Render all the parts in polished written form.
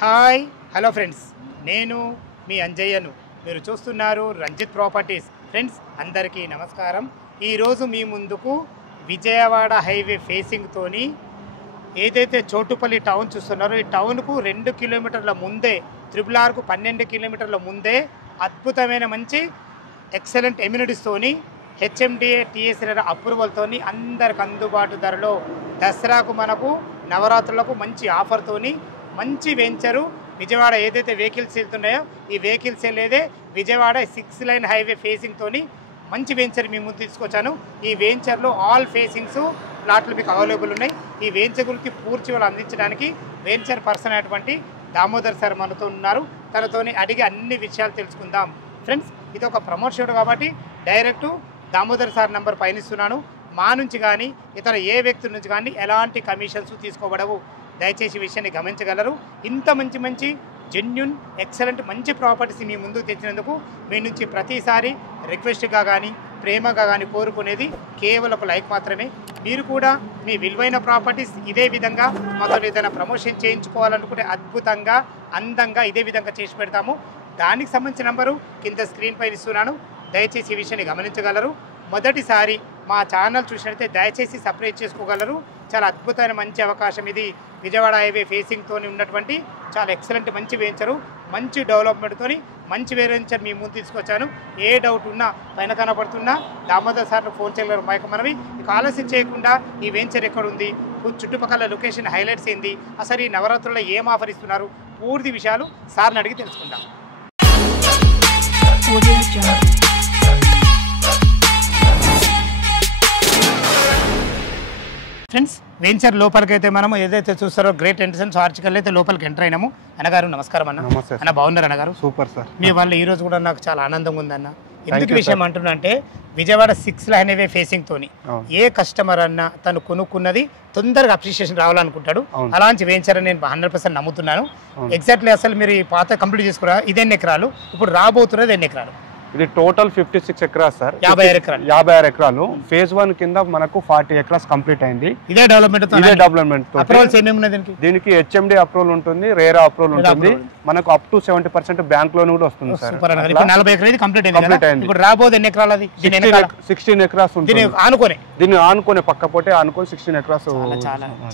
Hi hello friends, నేను మీ అంజయ్యను. మీరు చూస్తున్నారు రంజిత్ ప్రాపర్టీస్. ఫ్రెండ్స్ అందరికీ నమస్కారం. ఈరోజు మీ ముందుకు విజయవాడ హైవే ఫేసింగ్తోని ఏదైతే చోటుపల్లి టౌన్ చూస్తున్నారో ఈ టౌన్కు 2 కిలోమీటర్ల ముందే, ట్రిపుల్ ఆర్కు 12 కిలోమీటర్ల ముందే అద్భుతమైన మంచి ఎక్సలెంట్ ఎమ్యూనిటీస్తోని హెచ్ఎండిఏ టీఎస్ఆర్ అప్రూవల్తోని అందరికి అందుబాటు ధరలో దసరాకు మనకు నవరాత్రులకు మంచి ఆఫర్తోని మంచి వెంచరు విజయవాడ ఏదైతే వెహికల్స్ వెళ్తున్నాయో ఈ వెహికల్స్ వెళ్ళేదే విజయవాడ 6 లైన్ హైవే ఫేసింగ్తోని మంచి వెంచర్ మీ ముందు తీసుకొచ్చాను. ఈ వెంచర్లో ఆల్ ఫేసింగ్స్ ప్లాట్లు మీకు అవైలబుల్ ఉన్నాయి. ఈ వెంచర్ గురించి పూర్తి వాళ్ళు అందించడానికి వెంచర్ పర్సన్ అయినటువంటి దామోదర్ సార్ మనతో ఉన్నారు. తనతోని అడిగి అన్ని విషయాలు తెలుసుకుందాం. ఫ్రెండ్స్, ఇది ఒక ప్రమోషన్ కాబట్టి డైరెక్ట్ దామోదర్ సార్ నంబర్ పైన ఇస్తున్నాను. మా నుంచి కానీ ఇతర ఏ వ్యక్తి నుంచి కానీ ఎలాంటి కమిషన్స్ తీసుకోబడవు. దయచేసి విషయాన్ని గమనించగలరు. ఇంత మంచి మంచి జెన్యున్ ఎక్సలెంట్ మంచి ప్రాపర్టీస్ మీ ముందుకు తెచ్చినందుకు మీ నుంచి ప్రతిసారి రిక్వెస్ట్గా కానీ ప్రేమగా కానీ కోరుకునేది కేవలం ఒక లైక్ మాత్రమే. మీరు కూడా మీ విలువైన ప్రాపర్టీస్ ఇదే విధంగా మాతో ఏదైనా ప్రమోషన్ చేయించుకోవాలనుకుంటే అద్భుతంగా అందంగా ఇదే విధంగా చేసి పెడతాము. దానికి సంబంధించిన నంబరు కింద స్క్రీన్ పైన ఇస్తున్నాను. దయచేసి ఈ విషయాన్ని గమనించగలరు. మొదటిసారి మా ఛానల్ చూసినట్లయితే దయచేసి సబ్స్క్రైబ్ చేసుకోగలరు. చాలా అద్భుతమైన మంచి అవకాశం ఇది. విజయవాడ హైవే ఫేసింగ్తో ఉన్నటువంటి చాలా ఎక్సలెంట్ మంచి వెంచరు, మంచి డెవలప్మెంట్తో మంచి వెంచర్ మీ ముందు తీసుకొచ్చాను. ఏ డౌట్ ఉన్నా పైన కనపడుతున్నా దామోదర్ సార్ను ఫోన్ చేయగలరు. మైక్ మనవి ఇక ఆలస్యం చేయకుండా ఈ వెంచర్ ఎక్కడ ఉంది, చుట్టుపక్కల లొకేషన్ హైలైట్స్ ఏంది, అసలు ఈ నవరాత్రుల్లో ఏం ఆఫర్ ఇస్తున్నారు, పూర్తి విషయాలు సార్ని అడిగి తెలుసుకుందాం. ఫ్రెండ్స్, వెంచర్ లోపలికైతే మనం ఏదైతే చూస్తారో గ్రేట్ ఎంట్రన్స్ ఆర్చికల్ అయితే లోపలికి ఎంటర్ అయినాము. అన్నగారు నమస్కారం. అన్న బాగున్నారు అన్నగారు? Super sir. మీ వల్ల ఈ రోజు కూడా నాకు చాలా ఆనందంగా ఉందన్న. ఎందుకు విషయం అంటున్నా అంటే విజయవాడ 6 లైన్ హైవే ఫేసింగ్ తోని ఏ కస్టమర్ అన్నా తను కొనుక్కున్నది తొందరగా అప్రిషియేషన్ రావాలనుకుంటాడు. అలాంటి వెంచర్ నేను 100% నమ్ముతున్నాను. ఎగ్జాక్ట్లీ అసలు మీరు పాత కంప్లీట్ చేసుకురా ఇది ఎన్ని ఎకరాలు, ఇప్పుడు రాబోతున్నది ఎన్ని ఎకరాలు? ఇది టోటల్ 56 ఎకరాస్ సార్. 56 ఎకరాలు. ఫేజ్ 1 కింద మనకు 40 ఎకరాస్ కంప్లీట్ అయింది. ఇదే డెవలప్మెంట్ దీనికి హెచ్ఎండి అప్రూవల్ ఉంటుంది, రేరా అప్రూవల్ ఉంటుంది. మనకు అప్ టు 70% బ్యాంక్ లోన్ కూడా వస్తుంది సార్. 40 ఎకరాలు కంప్లీట్ అయింది. ఇప్పుడు రాబోదు ఎన్ని ఎకరాలు? అది 16 ఎకరాస్ ఉంటుంది. దీన్ని ఆనుకునే పక్క పోటే ఆనుకొని 16 ఎకరాస్.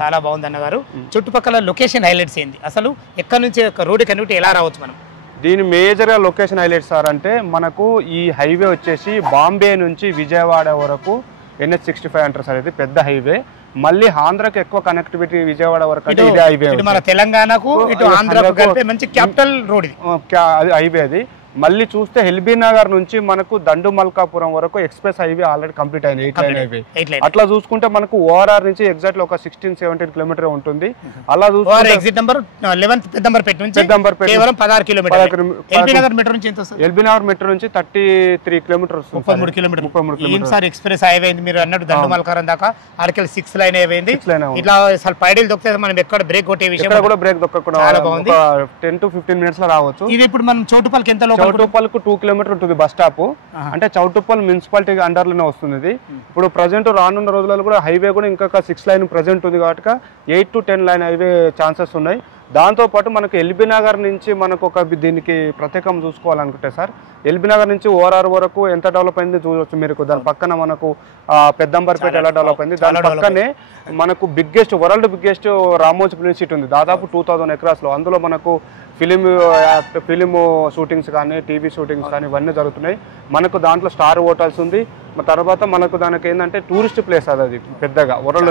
చాలా బాగుంది అన్నగారు. చుట్టుపక్కల లొకేషన్ హైలైట్స్ ఏంది, అసలు ఎక్కడ నుంచి రోడ్డు కన్వర్ట్ ఎలా రావచ్చు మనం? దీని మేజర్గా లొకేషన్ హైలైట్ సార్ అంటే మనకు ఈ హైవే వచ్చేసి బాంబే నుంచి విజయవాడ వరకు NH65 అంటారు సార్. ఇది పెద్ద హైవే. మళ్ళీ ఆంధ్రాకి ఎక్కువ కనెక్టివిటీ విజయవాడ వరకు అంటే ఇదే హైవే. మన తెలంగాణకు ఇటు ఆంధ్రాకు కలిపే మంచి క్యాపిటల్ రోడ్ ఇది హైవే. అది మళ్ళీ చూస్తే ఎల్బీ నగర్ నుంచి మనకు దండు మల్కాపురం వరకు ఎక్స్ప్రెస్ హైవే ఆల్రెడీ కంప్లీట్ అయింది, 8 లైన్ హైవే. అట్లా చూసుకుంటే మనకు ఓఆర్ఆర్ నుంచి ఎగ్జాక్ట్ ఒక 16-17 కిలోమీటర్ ఉంటుంది. అలా చూసుకుంటే ఎగ్జిట్ నంబర్ 11 పెద్దంబర్పేట నుంచి కేవలం 16 కిలోమీటర్లు. ఎల్బీ నగర్ మెట్రో నుంచి ఎంత వస్తుంది? ఎల్బీ నగర్ మెట్రో నుంచి 33 కిలోమీటర్ వస్తుంది. 33 కిలోమీటర్. సార్ ఎక్స్ప్రెస్ హైవే అయింది మీరు అన్నట్టు దండు మల్కారం దాకా ఆడికెళ్ళి 6 లైన్ హైవే అయింది. ఇట్లా అసలు పైడీలు దొక్కితే మనం ఎక్కడ బ్రేక్ కొట్టే విషయం కూడా బ్రేక్ దొక్కకుండా 10-15 మినిట్స్ లో రావచ్చు. ఇది ఇప్పుడు మనం చౌటుపల్లికి ఎంత? చౌటుప్పల్కు 2 కిలోమీటర్ ఉంటుంది బస్ స్టాప్. అంటే చౌటుప్పల్ మున్సిపాలిటీ అండర్ లోనే వస్తుంది. ఇప్పుడు ప్రజెంట్ రానున్న రోజులలో కూడా హైవే కూడా ఇంకా 6 లైన్ ప్రజెంట్ ఉంది కాబట్టి 8 to 10 లైన్ హైవే ఛాన్సెస్ ఉన్నాయి. దాంతోపాటు మనకు ఎల్బీ నగర్ నుంచి మనకు ఒక దీనికి ప్రత్యేకం చూసుకోవాలనుకుంటే సార్, ఎల్బీ నగర్ నుంచి ఓఆర్ఆర్ వరకు ఎంత డెవలప్ అయింది చూడవచ్చు మీరు. దాని పక్కన మనకు పెద్దంబర్పేట ఎలా డెవలప్ అయింది, దాని పక్కనే మనకు world biggest Ramoji film city ఉంది, దాదాపు 2000 ఎకరాస్ లో. అందులో మనకు ఫిలిం షూటింగ్స్ కానీ టీవీ షూటింగ్స్ కానీ ఇవన్నీ జరుగుతున్నాయి. మనకు దాంట్లో స్టార్ హోటల్స్ ఉంది. తర్వాత మనకు దానికి ఏంటంటే టూరిస్ట్ ప్లేస్ అది పెద్దగా వరల్డ్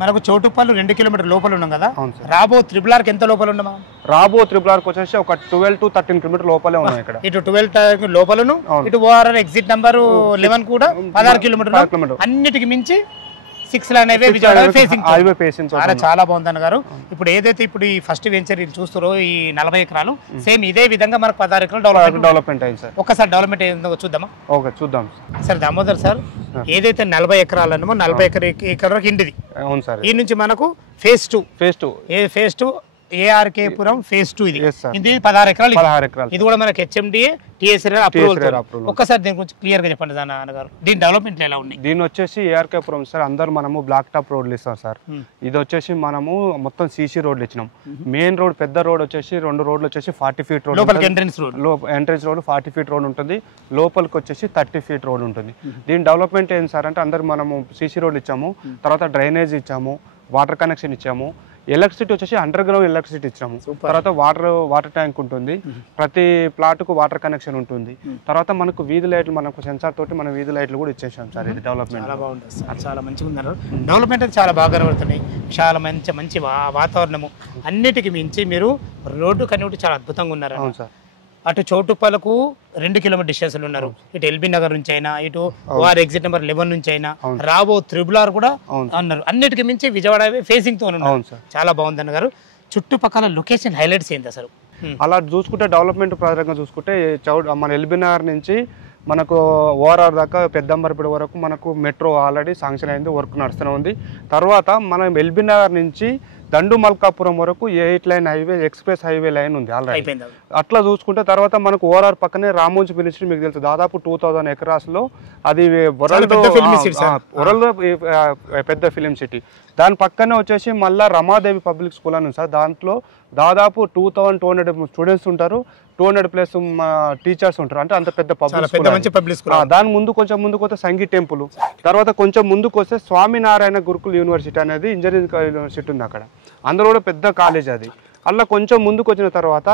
మనకు చౌటుప్పల్ 2 కిలోమీటర్ లోపల ఉన్నాం కదా. రాబో త్రిబుల్ ఆర్కి ఎంత లోపల ఉన్నాం? రాబో త్రిబుల్ ఆర్కి వచ్చేసి ఒక 12 to 13 కిలోమీటర్ లోపలే ఉన్నాయి. ఇక్కడ ఇటు 12 లోపలను, ఇటు ఓఆర్ఆర్ ఎగ్జిట్ నంబర్ 11 కూడా 16 కిలోమీటర్లు. అన్నిటికి మించి 6 లైన్ హైవే విజయవాడ ఫేసింగ్. చాలా బాగుంది అన్నగారు. ఇప్పుడు ఏదైతే ఇప్పుడు ఈ ఫస్ట్ వెంచర్ చూస్తారో ఈ 40 ఎకరాలు సేమ్ ఇదే విధంగా మనకు 16 ఎకరాలు డెవలప్మెంట్ అయింది సార్. ఒకసారి డెవలప్మెంట్ ఏందో చూద్దామా? ఓకే చూద్దాం సార్. దామోదర్ సార్, ఏదైతే 40 ఎకరాలు అన్నమో 40 ఎకరాలకు ఇంటిది. అవును సార్. ఈ నుంచి మనకు ఫేజ్ 2 ఫేజ్ 2 ఏఆర్కే పురం ఫేజ్ 2 ఇది. Yes, sir. ఇది 16 ఎకరాలు. 16 ఎకరాలు. ఇది కూడా మనకి హెచ్ఎండిఏ టీఎస్ఆర్ అప్రూవల్. approval. ఒక్కసారి దీని గురించి క్లియర్ గా చెప్పండి నాన్నగారు, దీని డెవలప్మెంట్ ఎలా ఉన్నాయి? దీని వచ్చేసి ఏఆర్కే పురం సార్, అందరూ మనము బ్లాక్ టాప్ రోడ్లు ఇస్తాం సార్. ఇది వచ్చేసి మనము మొత్తం సీసీ రోడ్లు ఇచ్చినాం. మెయిన్ రోడ్ పెద్ద రోడ్ వచ్చేసి 2 రోడ్లు వచ్చేసి 40 ఫీట్ రోడ్, లోపలికి entrance road, entrance road 40 feet road ఉంటుంది, లోపలికి వచ్చేసి 30 ఫీట్ రోడ్ ఉంటుంది. దీని డెవలప్మెంట్ ఏంటి సార్ అంటే అందరు మనము సీసీ రోడ్లు ఇచ్చాము, తర్వాత డ్రైనేజ్ ఇచ్చాము, వాటర్ కనెక్షన్ ఇచ్చాము, ఎలక్ట్రిసిటీ వచ్చేసి అండర్ గ్రౌండ్ ఎలక్ట్రిసిటీ ఇచ్చాము, తర్వాత వాటర్ ట్యాంక్ ఉంటుంది, ప్రతి ప్లాట్ కు వాటర్ కనెక్షన్ ఉంటుంది, తర్వాత మనకు వీధి లైట్లు, మనకు సెన్సార్ తోటి మన వీధి లైట్లు కూడా ఇచ్చేసాం సార్. ఇది డెవలప్మెంట్ చాలా బాగుంటుంది సార్, చాలా మంచిగా ఉన్నారు. డెవలప్మెంట్ అయితే చాలా బాగా కనబడుతున్నాయి, చాలా మంచి వాతావరణము, అన్నిటికీ మించి మీరు రోడ్డు కనెక్ట్ చాలా అద్భుతంగా ఉన్నారు. అవును సార్. అటు చౌటుప్పలకు 2 కిలోమీటర్ డిస్టెన్స్ ఉన్నారు, ఇటు ఎల్బీ నగర్ నుంచి అయినా, ఇటు ఓఆర్ ఎగ్జిట్ నెంబర్ 11 నుంచి అయినా, రాబో త్రిబులార్ కూడా అన్నారు. అన్నిటికీ మించి విజయవాడ ఫేసింగ్ తో ఉన్నారు. చాలా బాగుంది అన్నగారు. చుట్టుపక్కల లొకేషన్ హైలైట్స్ ఏంటి అసలు? అలా చూసుకుంటే డెవలప్మెంట్ పరంగా చూసుకుంటే మన ఎల్బీ నగర్ నుంచి మనకు ఓఆర్ఆర్ దాకా పెద్దంబరపేట వరకు మనకు మెట్రో ఆల్రెడీ శాంక్షన్ అయింది, వర్క్ నడుస్తూనే ఉంది. తర్వాత మనం ఎల్బీ నగర్ నుంచి దండు మల్కాపురం వరకు 8 line highway, express highway line ఉంది ఆల్రెడీ. అట్లా చూసుకుంటే తర్వాత మనకు ఓఆర్ఆర్ పక్కనే రామోజీ ఫిలిం సిటీ, మీకు తెలుసు దాదాపు 2000 ఎకరాస్ లో అది వరల్డ్ పెద్ద ఫిలిం సిటీ. దాని పక్కనే వచ్చేసి మళ్ళీ రమాదేవి పబ్లిక్ స్కూల్ అని ఉంది సార్. దాంట్లో దాదాపు 2200 స్టూడెంట్స్ ఉంటారు, 200+ టీచర్స్ ఉంటారు. అంటే అంత పెద్ద పబ్లిక్ స్కూల్. దాని ముందు కొంచెం ముందుకు వస్తే సంగీ టెంపుల్, తర్వాత కొంచెం ముందుకు వస్తే స్వామినారాయణ గురుకుల్ యూనివర్సిటీ అనేది ఇంజనీరింగ్ యూనివర్సిటీ ఉంది అక్కడ, అందులో కూడా పెద్ద కాలేజ్ అది. అలా కొంచెం ముందుకు వచ్చిన తర్వాత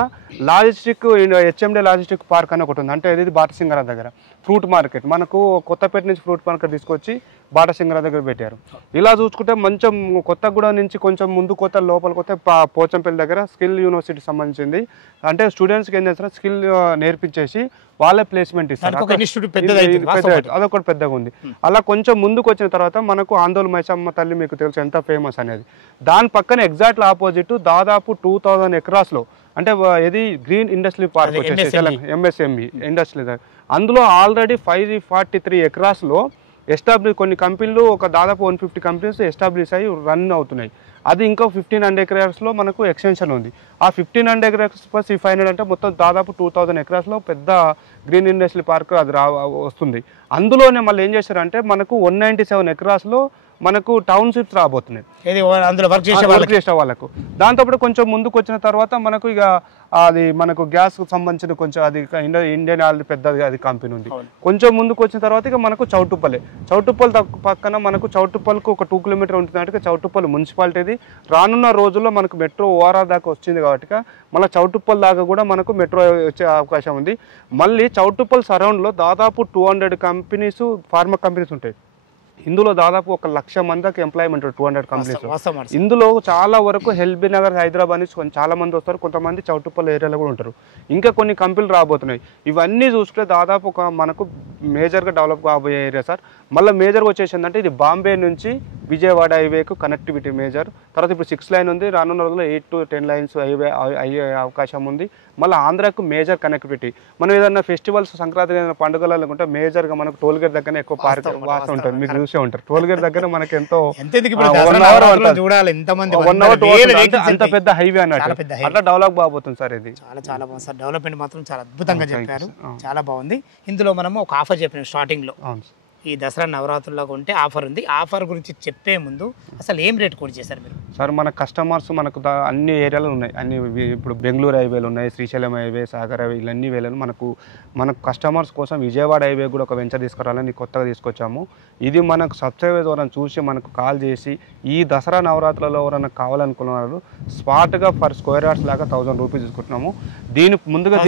లాజిస్టిక్ హెచ్ఎండి లాజిస్టిక్ పార్క్ అని ఒకటి ఉంది, అంటే ఇది బాటసింగర దగ్గర ఫ్రూట్ మార్కెట్. మనకు కొత్తపేట నుంచి ఫ్రూట్ మార్కెట్ తీసుకొచ్చి బాటసింగర దగ్గర పెట్టారు. ఇలా చూసుకుంటే కొంచెం కొత్తగూడ నుంచి కొంచెం ముందు కొత్త లోపలికి వస్తే పోచంపల్లి దగ్గర స్కిల్ యూనివర్సిటీ సంబంధించింది. అంటే స్టూడెంట్స్కి ఏం చేస్తారు, స్కిల్ నేర్పించేసి వాళ్ళే ప్లేస్మెంట్ ఇస్తారు, అదొకటి పెద్దగా ఉంది. అలా కొంచెం ముందుకు వచ్చిన తర్వాత మనకు ఆందోళన మైసమ్మ తల్లి మీకు తెలుసు ఎంత ఫేమస్ అనేది. దాని పక్కన ఎగ్జాక్ట్ ఆపోజిట్ దాదాపు 2000 ఎకరాస్ లో, అంటే ఇది గ్రీన్ ఇండస్ట్రీ పార్క్ వచ్చేసి ఎంఎస్ఎంఈ ఇండస్ట్రీ, అందులో ఆల్రెడీ 543 ఎకరాస్ లో ఎస్టాబ్లిష్ కొన్ని కంపెనీలు, ఒక దాదాపు 150 కంపెనీస్ ఎస్టాబ్లిష్ అయ్యి రన్ అవుతున్నాయి. అది ఇంకా 1500 ఎకరాస్లో మనకు ఎక్స్టెన్షన్ ఉంది. ఆ 1500 ఎకరాస్ ప్లస్ 500 అంటే మొత్తం దాదాపు 2000 ఎకరాస్లో పెద్ద గ్రీన్ ఇండస్ట్రీ పార్క్ అది వస్తుంది. అందులోనే మళ్ళీ ఏం చేశారంటే మనకు 197 ఎకరాస్లో మనకు టౌన్షిప్స్ రాబోతున్నాయి, అందులో వర్క్ చేసే వాళ్ళకు. దాంతోపాటు కొంచెం ముందుకు వచ్చిన తర్వాత మనకు ఇక అది మనకు గ్యాస్ సంబంధించిన కొంచెం అది ఇండియన్ ఆయిల్ పెద్దది అది కంపెనీ ఉంది. కొంచెం ముందుకు వచ్చిన తర్వాత ఇక మనకు చౌటుప్పల్ పక్కన మనకు చౌటుప్పల్కు ఒక 2 కిలోమీటర్ ఉంటుంది. అంటే చౌటుప్పల్ మున్సిపాలిటీది. రానున్న రోజుల్లో మనకు మెట్రో ఓఆర్ఆర్ దాకా వచ్చింది కాబట్టి మళ్ళీ చౌటుప్పల్ దాకా కూడా మనకు మెట్రో వచ్చే అవకాశం ఉంది. మళ్ళీ చౌటుప్పల్ సరౌండ్లో దాదాపు 200 కంపెనీస్, ఫార్మా కంపెనీస్ ఉంటాయి. ఇందులో దాదాపు 1,00,000 మందికి ఎంప్లాయ్మెంట్ 200 కంపెనీస్. ఇందులో చాలా వరకు ఎల్బీ నగర్, హైదరాబాద్ నుంచి చాలా మంది వస్తారు, కొంతమంది చౌటుప్పల్ ఏరియాలో కూడా ఉంటారు. ఇంకా కొన్ని కంపెనీలు రాబోతున్నాయి. ఇవన్నీ చూసుకుంటే దాదాపు ఒక మనకు మేజర్గా డెవలప్ కాబోయే ఏరియా సార్. మళ్ళీ మేజర్గా వచ్చేసిందంటే ఇది బాంబే నుంచి విజయవాడ హైవేకు కనెక్టివిటీ మేజర్. తర్వాత ఇప్పుడు 6 లైన్ ఉంది, రానున్న రోజుల్లో 8 to 10 లైన్స్ హైవే అయ్యే అవకాశం ఉంది. మళ్ళీ ఆంధ్రాకు మేజర్ కనెక్టివిటీ. మనం ఏదైనా ఫెస్టివల్స్, సంక్రాంతి ఏదైనా పండుగలు అనుకుంటే మేజర్గా మనకు టోల్ గేట్ దగ్గర ఎక్కువ పార్క్ వాసన ఉంటుంది, మీకు చూసే ఉంటారు. టోల్ గేట్ దగ్గర మనకి ఎంతో 1 అవర్ అంత పెద్ద హైవే అన్నట్టు అట్లా డెవలప్ కాబోతుంది సార్. ఇది చాలా బాగుంది సార్, డెవలప్మెంట్ మాత్రం చాలా అద్భుతంగా చెప్పారు, చాలా బాగుంది. ఇందులో మనము ఒక ఆఫర్ చెప్పిన స్టార్టింగ్ లో, ఈ దసరా నవరాత్రుల్లో కొంటే ఆఫర్ ఉంది. ఆఫర్ గురించి చెప్పే ముందు అసలు ఏం రేట్ కోడ్ చేశారు మీరు? సార్ మన కస్టమర్స్ మనకు అన్ని ఏరియాలు ఉన్నాయి, అన్ని ఇప్పుడు బెంగళూరు హైవేలు ఉన్నాయి, శ్రీశైలం హైవే, సాగర్ హైవే, ఇవన్నీ వేలు మనకు కస్టమర్స్ కోసం విజయవాడ హైవే కూడా ఒక వెంచర్ తీసుకురావాలని కొత్తగా తీసుకొచ్చాము. ఇది మనకు సబ్స్క్రైబర్ ద్వారా చూసి మనకు కాల్ చేసి ఈ దసరా నవరాత్రులలో ఎవరైనా కావాలనుకున్నారు స్పాట్గా ఫర్ స్క్వేర్ యార్డ్స్ లాగా 1000 రూపీస్ తీసుకుంటున్నాము. దీని ముందుగా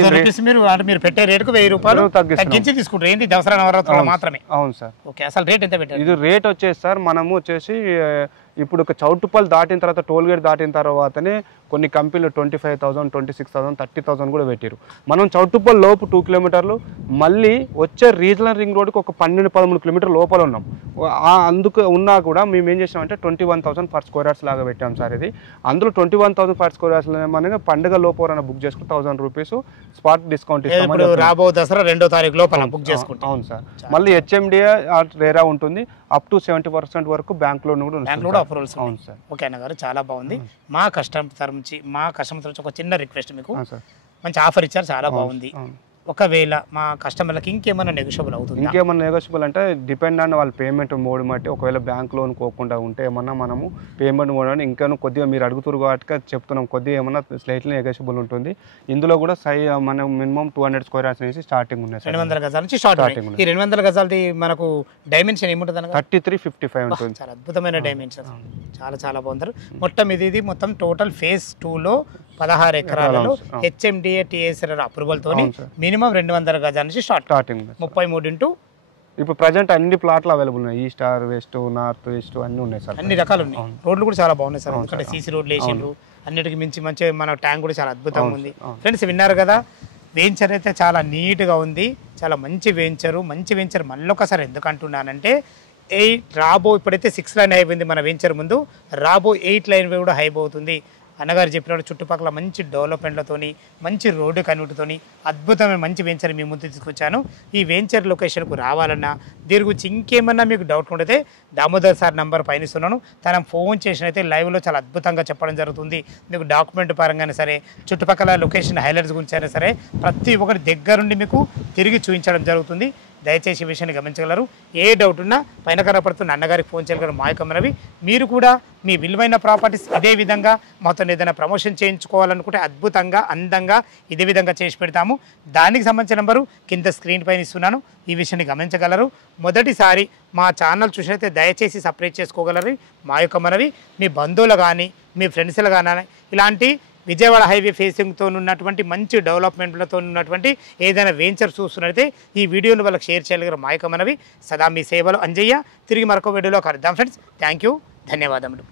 మీరు పెట్టే రేటుకు 1000 రూపాయలు తగ్గించి తీసుకుంటారు. ఏంటి దసరా నవరాత్రులు మాత్రమే? అవును సార్. ఓకే, అసలు రేట్ ఎంత పెట్టారు? ఇది రేట్ వచ్చేసి సార్ మనము వచ్చేసి ఇప్పుడు ఒక చౌటుప్పల్ దాటిన తర్వాత, టోల్ గేట్ దాటిన తర్వాతనే కొన్ని కంపెనీలు 25,000, 26,000, 30,000 కూడా పెట్టారు. మనం చౌటుప్పల్ లోపు 2 కిలోమీటర్లు, మళ్ళీ వచ్చే రీజనల్ రింగ్ రోడ్కి ఒక 12-13 కిలోమీటర్ లోపల ఉన్నాం. అందుకు ఉన్నా కూడా మేము ఏం చేసామంటే 21,000 పర్ స్క్వేర్ యార్డ్స్ లాగా పెట్టాం సార్. ఇది అందులో 21,000 పర్ స్క్వేర్ యార్డ్స్ మనకి పండుగ లోపు ఎవరైనా బుక్ చేసుకుంటే 1000 రూపీస్ స్పాట్ డిస్కౌంట్ ఇస్తాం. రాబో దసరా 2వ తారీఖు లోపల బుక్ చేసుకుంటాం. అవును సార్. మళ్ళీ హెచ్ఎండిఏ రేరా ఉంటుంది, అప్ టు 70% వరకు బ్యాంక్ లోన్ కూడా అప్రూవల్స్ అవును సార్. ఓకే అన్నగారు, చాలా బాగుంది. మా కస్టమర్ నుంచి ఒక చిన్న రిక్వెస్ట్, మీకు సార్ మంచి ఆఫర్ ఇచ్చారు, చాలా బాగుంది. ఒకవేళ మా కస్టమర్లకి ఇంకేమైనా నెగోషియబుల్ అవుతుంది? ఇంకేమన్నా నెగోషియబుల్ అంటే డిపెండ్ ఆన్ వాళ్ళ పేమెంట్ మోడ్ బట్టి, ఒకవేళ బ్యాంక్ లోన్ కోకుండా ఉంటే ఏమన్నా మనము పేమెంట్ మోడ్ అని ఇంకా కొద్దిగా మీరు అడుగుతున్నారు కాబట్టి చెప్తున్నాం, కొద్దిగా ఏమన్నా స్లైట్లీ నెగోషియబుల్ ఉంటుంది. ఇందులో కూడా మనం మినిమం 200 స్క్వేర్ యార్డ్స్ నుంచి స్టార్టింగ్ ఉన్నాయి, 200 గజాల నుంచి స్టార్టింగ్. ఈ 200 గజాలది మనకు డైమెన్షన్ ఏముంటుంది అన్న? 3355 ఉంటుంది. చాలా అద్భుతమైన డైమెన్షన్, చాలా బాగుంటారు. మొత్తం ఇది మొత్తం టోటల్ ఫేజ్ 2లో 16 ఎకరాలలో హెచ్ఎండిఏ టిఎస్ఆర్ అప్రూవల్ తోని మినిమం 200 గజాల నుంచి స్టార్టింగ్ 33 ఇంటూ. ఇప్పుడు ప్రజెంట్ అన్ని ప్లాట్లు అవైలబుల్ ఉన్నాయి, east or west north west అన్ని ఉన్నాయి సార్, అన్ని రకాలు ఉన్నాయి. రోడ్లు కూడా చాలా బాగున్నాయి సార్, ఎందుకంటే సీసీ రోడ్లు వేసిండ్రు. అన్నిటికి మించి మంచి మన ట్యాంక్ కూడా చాలా అద్భుతంగా ఉంది. ఫ్రెండ్స్ విన్నారు కదా, వెంచర్ అయితే చాలా నీట్గా ఉంది, చాలా మంచి వెంచర్. మళ్ళొకసారి ఎందుకు అంటున్నానంటే ఇప్పుడైతే 6 లైన్ అయిపోయింది మన వెంచర్ ముందు, 8 లైన్ కూడా అయిపోతుంది. అన్నగారు చెప్పినట్టు చుట్టుపక్కల మంచి డెవలప్మెంట్లతోని, మంచి రోడ్డు కన్వర్ట్తోని అద్భుతమైన మంచి వెంచర్ మీ ముందు తీసుకొచ్చాను. ఈ వెంచర్ లొకేషన్కు రావాలన్నా, దీని గురించి ఇంకేమన్నా మీకు డౌట్ ఉంటే దామోదర్ సార్ నంబర్ పైన ఇస్తున్నాను, తన ఫోన్ చేసినైతే లైవ్లో చాలా అద్భుతంగా చెప్పడం జరుగుతుంది. మీకు డాక్యుమెంట్ పరంగానే సరే, చుట్టుపక్కల లొకేషన్ హైలైట్స్ గురించి అయినా సరే, ప్రతి ఒక్కటి దగ్గరుండి మీకు తిరిగి చూపించడం జరుగుతుంది. దయచేసి ఈ విషయాన్ని గమనించగలరు. ఏ డౌట్ ఉన్నా పైన కనపడుతున్న అన్నగారికి ఫోన్ చేయగలరు. మాయకమ్మనవి మీరు కూడా మీ విలువైన ప్రాపర్టీస్ ఇదే విధంగా మొత్తం ఏదైనా ప్రమోషన్ చేయించుకోవాలనుకుంటే అద్భుతంగా అందంగా ఇదే విధంగా చేసి పెడతాము. దానికి సంబంధించిన నెంబరు కింద స్క్రీన్ పైన ఇస్తున్నాను, ఈ విషయాన్ని గమనించగలరు. మొదటిసారి మా ఛానల్ చూసినైతే దయచేసి సబ్స్క్రైబ్ చేసుకోగలరు. మాయకమ్మనవి మీ బంధువులు కానీ మీ ఫ్రెండ్స్లు కానీ ఇలాంటి విజయవాడ హైవే ఫేసింగ్తో ఉన్నటువంటి మంచి డెవలప్మెంట్లతో ఉన్నటువంటి ఏదైనా వెంచర్ చూస్తున్నట్లయితే ఈ వీడియోను వాళ్ళకి షేర్ చేయగలరు. మాయకమ్మనవి సదా మీ సేవలో అంజయ్య. తిరిగి మరొక వీడియోలో కలుద్దాం ఫ్రెండ్స్. థ్యాంక్ యూ, ధన్యవాదములు.